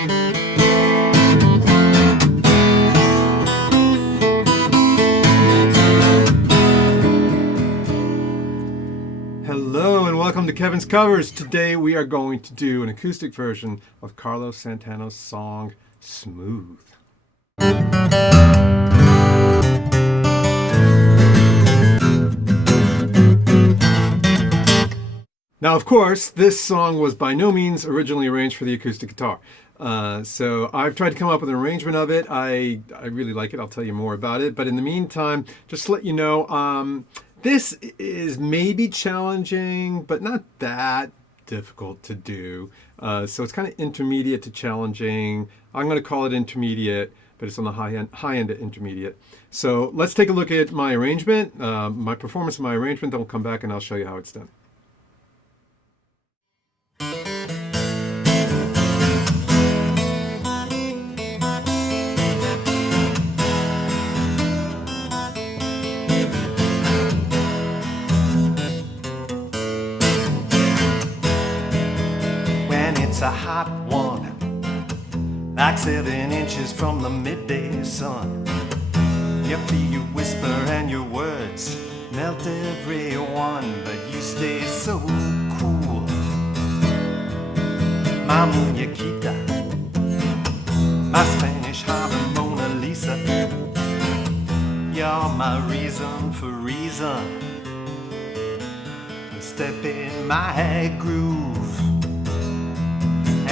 Hello and welcome to Kevin's Covers. Today we are going to do an acoustic version of Carlos Santana's song, Smooth. Now, of course, this song was by no means originally arranged for the acoustic guitar. So I've tried to come up with an arrangement of it. I really like it. I'll tell you more about it. But in the meantime, just to let you know, this is maybe challenging, but not that difficult to do. So it's kind of intermediate to challenging. I'm going to call it intermediate, but it's on the high end of intermediate. So let's take a look at my arrangement, my performance of my arrangement. Then we'll come back and I'll show you how it's done. It's a hot one, like 7 inches from the midday sun. You feel your whisper and your words melt everyone, but you stay so cool. My muñequita, my Spanish Harlem Mona Lisa, you're my reason for reason. Step in my groove.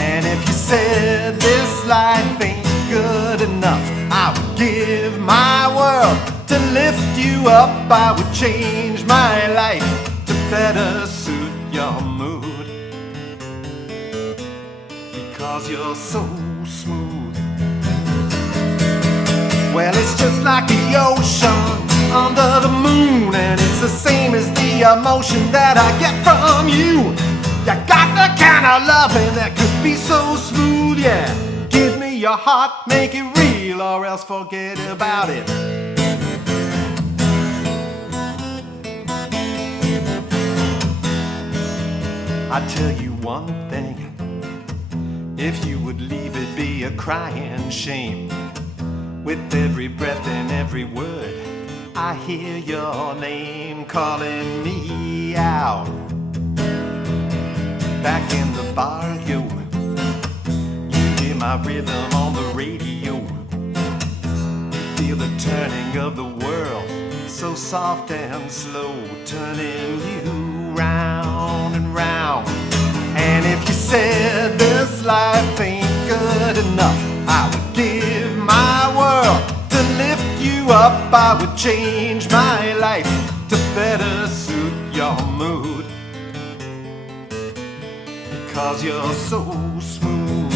And if you said this life ain't good enough, I would give my world to lift you up. I would change my life to better suit your mood, because you're so smooth. Well, it's just like the ocean under the moon, and it's the same as the emotion that I get from you. You got the kind of loving that could be so smooth, yeah. Give me your heart, make it real, or else forget about it. I tell you one thing, if you would leave it be a crying shame. With every breath and every word, I hear your name calling me out. Back in the barrio, you hear my rhythm on the radio. You feel the turning of the world, so soft and slow, turning you round and round. And if you said this life ain't good enough, I would give my world to lift you up. I would change my life to better suit your mood, because you're so smooth.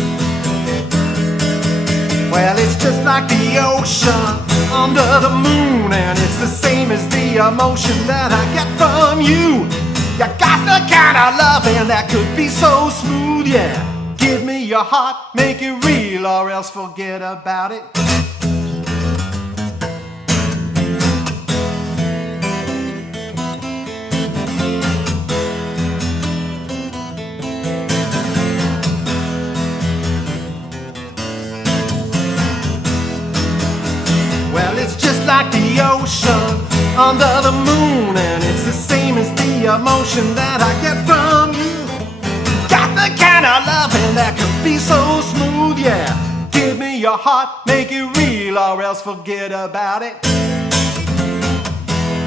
Well, it's just like the ocean under the moon, and it's the same as the emotion that I get from you. You got the kind of loving that could be so smooth, yeah. Give me your heart, make it real, or else forget about it. It's just like the ocean under the moon, and it's the same as the emotion that I get from you. Got the kind of loving that could be so smooth, yeah. Give me your heart, make it real, or else forget about it.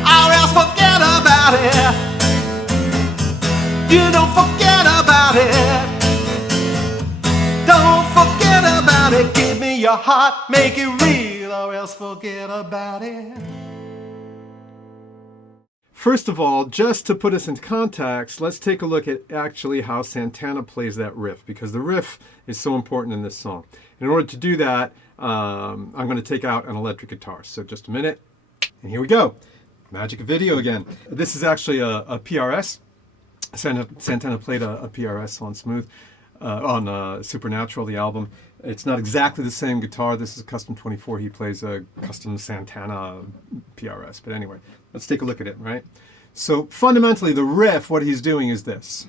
Or else forget about it. You don't forget about it. Don't forget about it. Give me your heart, make it real, or else forget about it. First of all, just to put us into context, let's take a look at actually how Santana plays that riff, because the riff is so important in this song. In order to do that, I'm going to take out an electric guitar. So just a minute, and here we go. Magic of video again. This is actually a PRS. Santana played a PRS on Smooth, on Supernatural, the album. It's not exactly the same guitar. This is a custom 24. He plays a custom Santana PRS. But anyway, let's take a look at it, right? So fundamentally, the riff, what he's doing is this.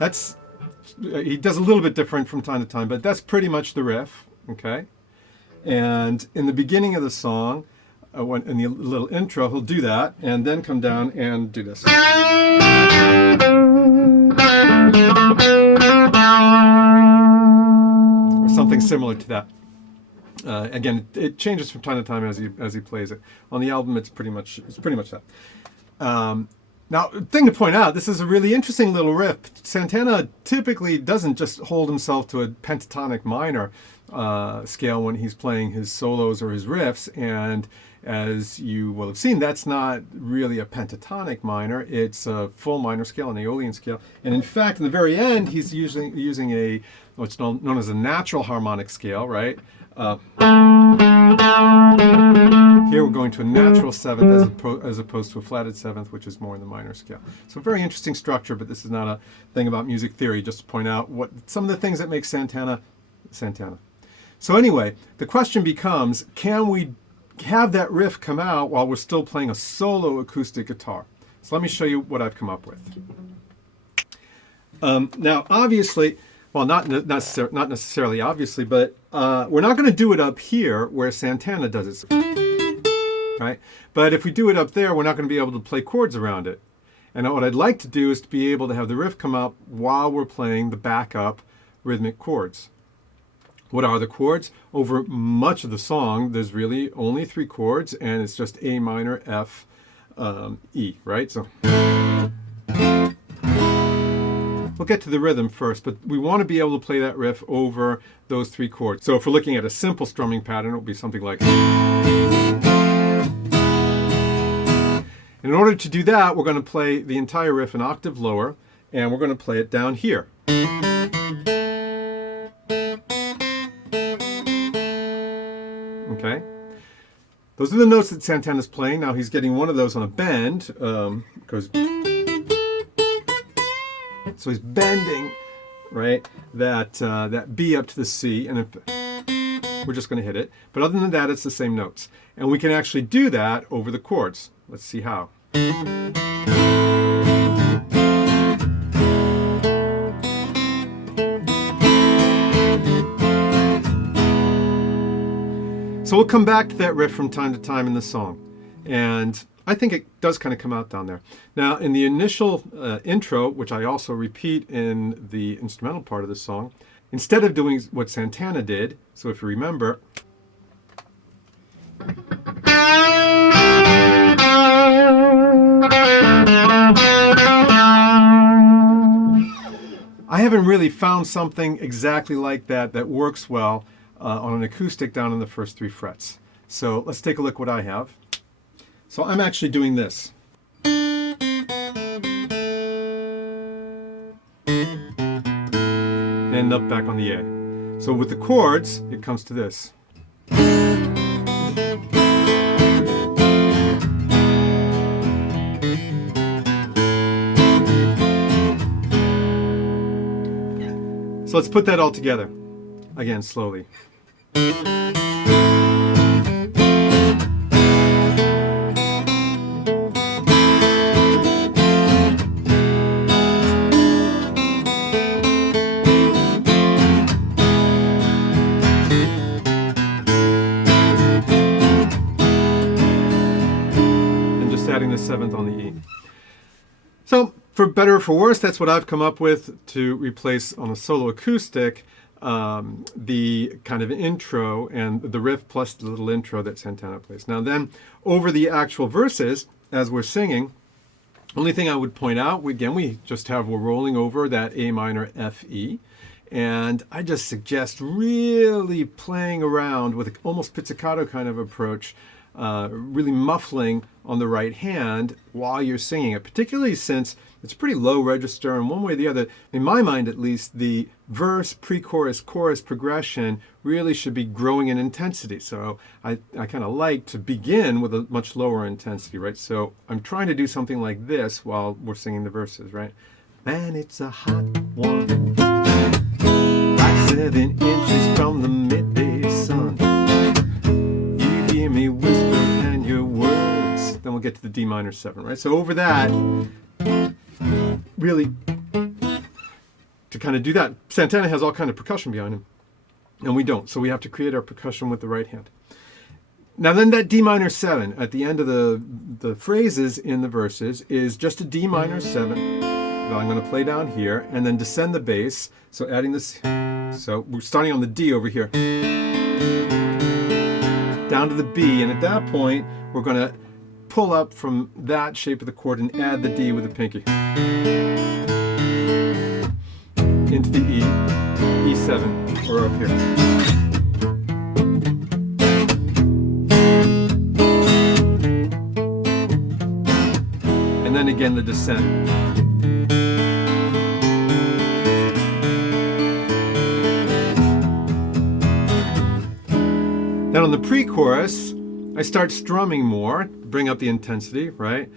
That's he does a little bit different from time to time, but that's pretty much the riff, okay? And in the beginning of the song, in the little intro, he'll do that, and then come down and do this. Or something similar to that. Again, it changes from time to time as he plays it. On the album, it's pretty much that. Now, thing to point out, this is a really interesting little riff. Santana typically doesn't just hold himself to a pentatonic minor scale when he's playing his solos or his riffs, and as you will have seen, that's not really a pentatonic minor. It's a full minor scale, an Aeolian scale. And in fact, in the very end, he's using what's known as a natural harmonic scale, right? Here we're going to a natural seventh as opposed to a flatted seventh, which is more in the minor scale. So very interesting structure, but this is not a thing about music theory, just to point out what some of the things that make Santana. So anyway, the question becomes, can we have that riff come out while we're still playing a solo acoustic guitar? So let me show you what I've come up with. Now, obviously, well, not necessarily obviously, but we're not going to do it up here where Santana does it, right? But if we do it up there, we're not going to be able to play chords around it. And what I'd like to do is to be able to have the riff come up while we're playing the backup rhythmic chords. What are the chords? Over much of the song, there's really only 3 chords, and it's just A minor, F, E, right? So we'll get to the rhythm first, but we want to be able to play that riff over those 3 chords. So if we're looking at a simple strumming pattern, it'll be something like... In order to do that, we're going to play the entire riff an octave lower, and we're going to play it down here. Okay? Those are the notes that Santana's playing. Now he's getting one of those on a bend, because... So he's bending, right, that B up to the C, and we're just going to hit it. But other than that, it's the same notes. And we can actually do that over the chords. Let's see how. So we'll come back to that riff from time to time in the song. And I think it does kind of come out down there. Now, in the initial intro, which I also repeat in the instrumental part of the song, instead of doing what Santana did, so if you remember, I haven't really found something exactly like that that works well on an acoustic down in the first 3 frets. So let's take a look what I have. So I'm actually doing this. And up back on the A. So with the chords, it comes to this. So let's put that all together. Again, slowly. Adding the 7th on the E. So, for better or for worse, that's what I've come up with to replace on a solo acoustic the kind of intro and the riff plus the little intro that Santana plays. Now then, over the actual verses, as we're singing, only thing I would point out, we're rolling over that A minor F E. And I just suggest really playing around with an almost pizzicato kind of approach, really muffling on the right hand while you're singing it, particularly since it's pretty low register, and one way or the other, in my mind at least, the verse, pre-chorus, chorus progression really should be growing in intensity. So I kind of like to begin with a much lower intensity, right? So I'm trying to do something like this while we're singing the verses, right? Man, it's a hot one, like 7 inches from the midday sun. You hear me whisper and your words. Then we'll get to the D minor 7, right? So over that, really kind of do that, Santana has all kind of percussion behind him, and we don't. So we have to create our percussion with the right hand. Now then, that D minor 7 at the end of the phrases in the verses is just a D minor 7 that I'm going to play down here, and then descend the bass. So adding this, so we're starting on the D over here, down to the B, and at that point we're going to pull up from that shape of the chord and add the D with the pinky into the E, E7, or up here. And then again the descent. Then on the pre-chorus, I start strumming more, bring up the intensity, right?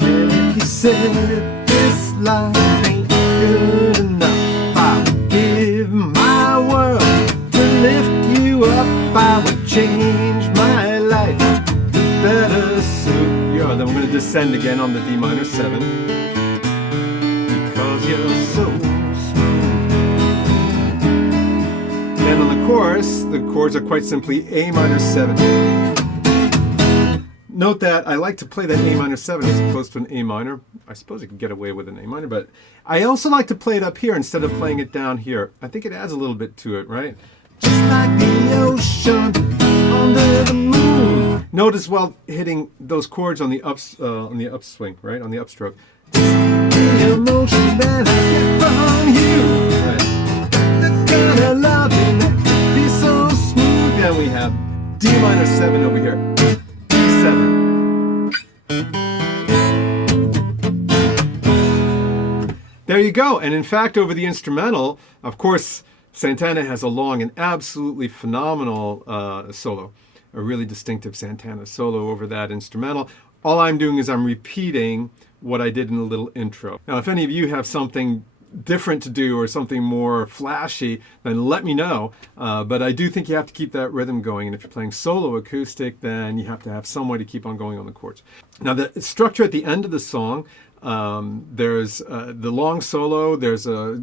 And if you said this life ain't good enough, I would give my world to lift you up. I would change my life to better suit you. Then we're going to descend again on the D minor 7. Because you're so smooth. Then on the chorus, the chords are quite simply A minor 7. Note that I like to play that A minor 7 as opposed to an A minor. I suppose you could get away with an A minor, but I also like to play it up here instead of playing it down here. I think it adds a little bit to it, right? Just like the ocean under the moon. Notice while hitting those chords on the upswing, right? On the upstroke. The emotion that I get from you. Right. The kind of loving that could be so smooth. Then we have D minor 7 over here. D7. There you go. And in fact, over the instrumental, of course, Santana has a long and absolutely phenomenal solo, a really distinctive Santana solo over that instrumental. All I'm doing is I'm repeating what I did in the little intro. Now, if any of you have something different to do or something more flashy, then let me know. But I do think you have to keep that rhythm going. And if you're playing solo acoustic, then you have to have some way to keep on going on the chords. Now, the structure at the end of the song, there's the long solo, there's a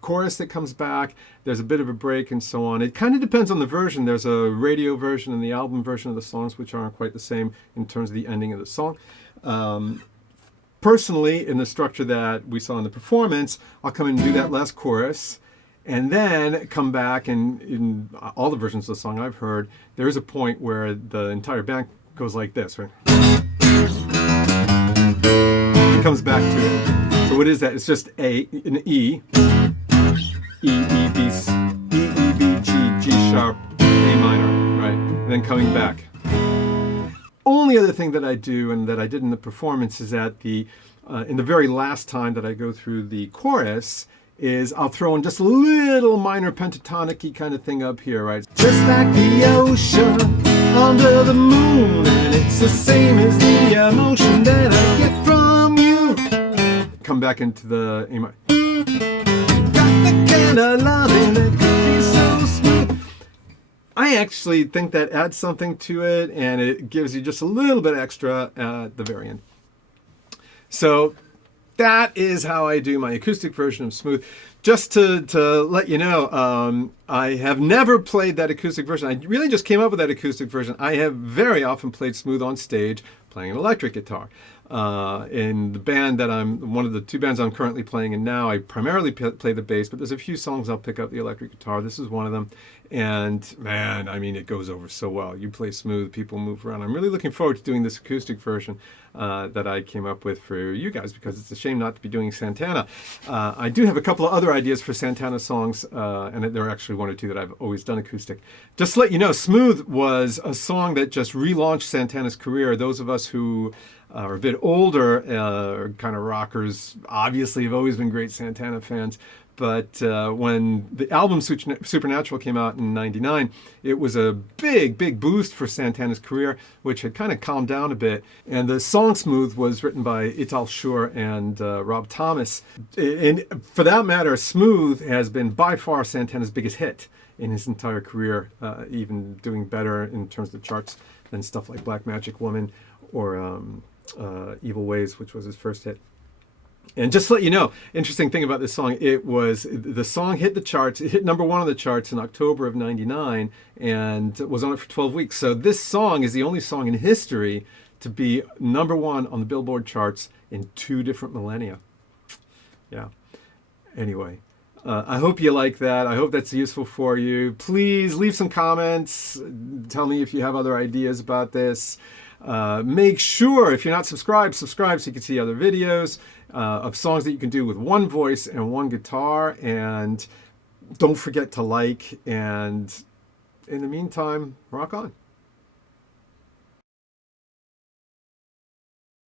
chorus that comes back, there's a bit of a break and so on. It kind of depends on the version. There's a radio version and the album version of the songs, which aren't quite the same in terms of the ending of the song. Personally, in the structure that we saw in the performance, I'll come in and do that last chorus and then come back, and in all the versions of the song I've heard, there is a point where the entire band goes like this, right? It comes back to it. So what is that? It's just A, an E, E, B, G, G sharp, A minor, right? And then coming back. Only other thing that I do, and that I did in the performance, is at the in the very last time that I go through the chorus, is I'll throw in just a little minor pentatonic-y kind of thing up here, right? Just like the ocean under the moon, and it's the same as the emotion that I get from you. Come back into the A minor. Got the kind of loving that could be so smooth. I actually think that adds something to it, and it gives you just a little bit extra at the very end. So that is how I do my acoustic version of Smooth. Just to let you know, I have never played that acoustic version. I really just came up with that acoustic version. I have very often played Smooth on stage playing an electric guitar. In the band that one of the two bands I'm currently playing in now, I primarily play the bass, but there's a few songs I'll pick up the electric guitar. This is one of them. And man, I mean, it goes over so well. You play Smooth, people move around. I'm really looking forward to doing this acoustic version that I came up with for you guys, because it's a shame not to be doing Santana. I do have a couple of other ideas for Santana songs, and there are actually one or two that I've always done acoustic. Just to let you know, Smooth was a song that just relaunched Santana's career. Those of us who are a bit older, kind of rockers, obviously have always been great Santana fans. But when the album Supernatural came out in '99, it was a big, big boost for Santana's career, which had kind of calmed down a bit. And the song Smooth was written by Ital Shur and Rob Thomas. And for that matter, Smooth has been by far Santana's biggest hit in his entire career, even doing better in terms of the charts than stuff like Black Magic Woman or Evil Ways, which was his first hit. And just to let you know, interesting thing about this song, the song hit the charts. It hit number 1 on the charts in October of '99 and was on it for 12 weeks. So this song is the only song in history to be number 1 on the Billboard charts in 2 different millennia. Yeah. Anyway, I hope you like that. I hope that's useful for you. Please leave some comments. Tell me if you have other ideas about this. Make sure, if you're not subscribed, subscribe so you can see other videos of songs that you can do with one voice and one guitar. And don't forget to like. And in the meantime, rock on.